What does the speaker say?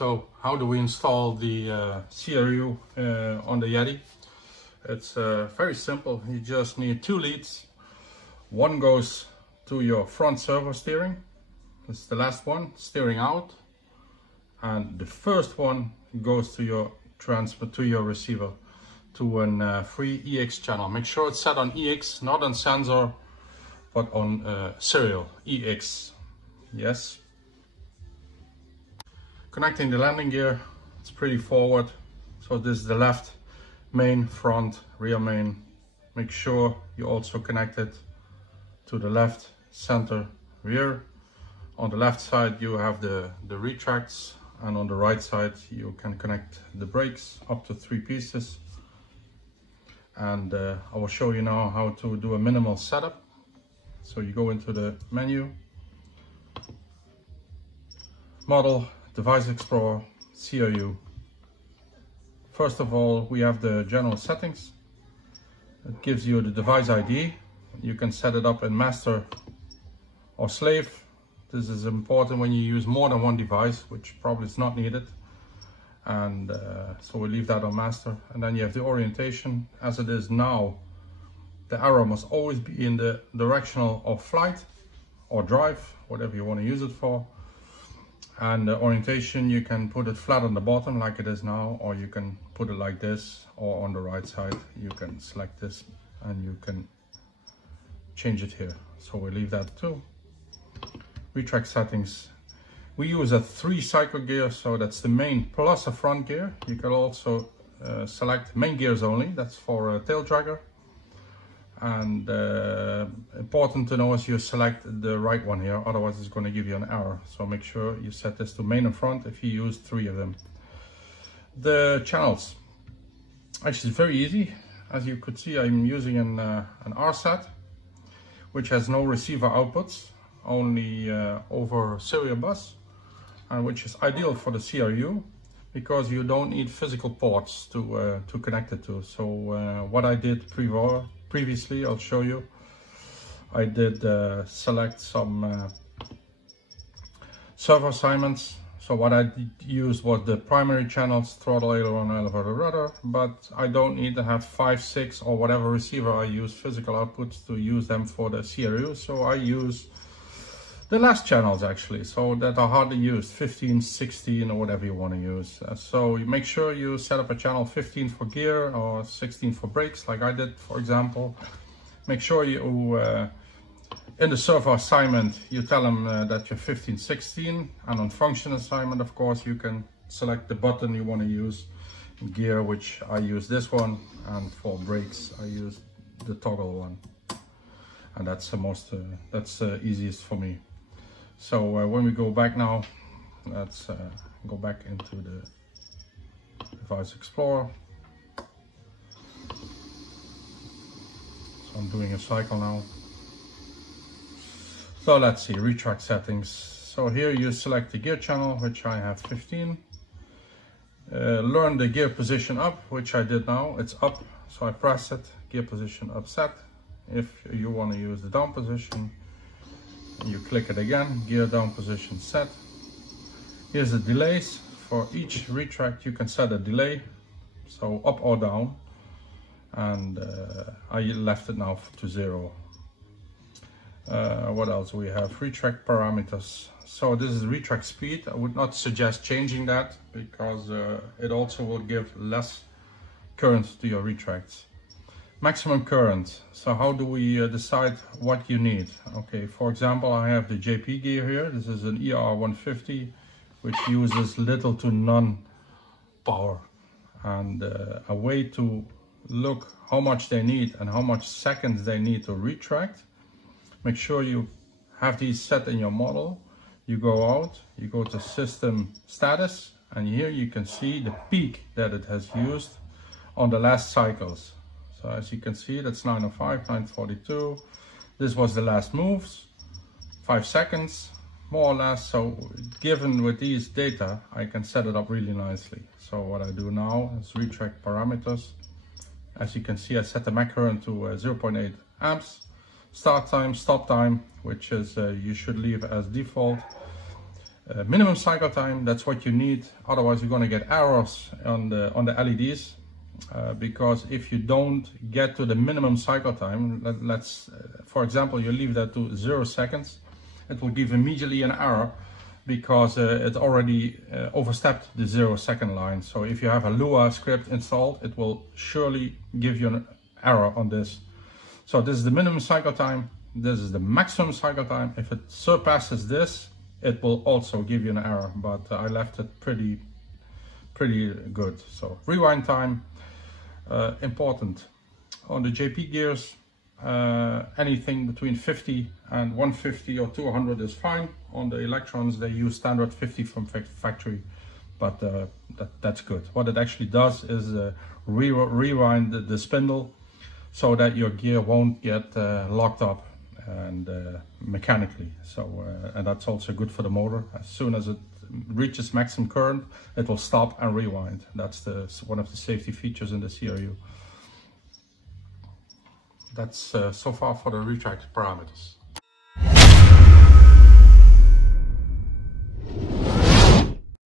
So how do we install the CRU on the Yeti? It's very simple. You just need two leads. One goes to your front servo steering. It's the last one, steering out. And the first one goes to your receiver, to an free EX channel. Make sure it's set on EX, not on sensor, but on serial EX. Yes. Connecting the landing gear, it's pretty forward. So this is the left main, front, rear main. Make sure you also connect it to the left, center, rear. On the left side you have the retracts, and on the right side you can connect the brakes, up to 3 pieces. And I will show you now how to do a minimal setup. So you go into the menu, Model, Device Explorer, CRU. First of all, we have the general settings. It gives you the device ID. You can set it up in master or slave. This is important when you use more than one device, which probably is not needed. And so we leave that on master. And then you have the orientation. As it is now, the arrow must always be in the directional of flight or drive, whatever you want to use it for. And the orientation, you can put it flat on the bottom like it is now, or you can put it like this, or on the right side you can select this and you can change it here. So we leave that too. Retract settings. We use a 3-cycle gear, so that's the main plus a front gear. You can also select main gears only, that's for a tail dragger. And important to know is you select the right one here, otherwise it's going to give you an error. So make sure you set this to main and front if you use 3 of them. The channels, actually it's very easy. As you could see, I'm using an RSAT, which has no receiver outputs, only over serial bus, and which is ideal for the CRU because you don't need physical ports to connect it to. So what I did previously, I'll show you. I did select some servo assignments. So what I used was the primary channels, throttle, aileron, elevator, rudder, but I don't need to have 5, 6 or whatever receiver I use physical outputs to use them for the CRU. So I use the last channels actually, so that are hardly used, 15, 16 or whatever you want to use. So you make sure you set up a channel 15 for gear or 16 for brakes, like I did, for example. Make sure you, in the servo assignment, you tell them that you're 15, 16, and on function assignment, of course, you can select the button you want to use. In gear, which I use this one, and for brakes, I use the toggle one. And that's the most, easiest for me. So when we go back now, let's go back into the Device Explorer. So I'm doing a cycle now. So let's see, retract settings. So here you select the gear channel, which I have 15. Learn the gear position up, which I did now. It's up, so I press it, gear position up set. If you want to use the down position, you click it again, gear down position set. Here's the delays. For each retract you can set a delay, so up or down, and I left it now to 0. What else we have? Retract parameters. So this is retract speed. I would not suggest changing that because it also will give less current to your retracts. Maximum current. So how do we decide what you need? Okay, for example, I have the JP gear here. This is an ER150, which uses little to none power. And a way to look how much they need and how much seconds they need to retract. Make sure you have these set in your model. You go out, you go to system status, and here you can see the peak that it has used on the last cycles. So as you can see, that's 905, 942. This was the last moves, 5 seconds, more or less. So given with these data, I can set it up really nicely. So what I do now is retract parameters. As you can see, I set the Mac current to 0.8 amps. Start time, stop time, which is you should leave as default. Minimum cycle time, that's what you need, otherwise you're going to get errors on the LEDs, because if you don't get to the minimum cycle time, let's for example you leave that to 0 seconds, it will give immediately an error because it already overstepped the 0 second line. So if you have a Lua script installed, it will surely give you an error on this. So this is the minimum cycle time, this is the maximum cycle time. If it surpasses this, it will also give you an error, but I left it pretty good. So rewind time, important. On the JP gears, anything between 50 and 150 or 200 is fine. On the electrons, they use standard 50 from factory, but that's good. What it actually does is rewind the spindle so that your gear won't get locked up and mechanically. So and that's also good for the motor. As soon as it reaches maximum current, it will stop and rewind. That's one of the safety features in the CRU. That's so far for the retract parameters.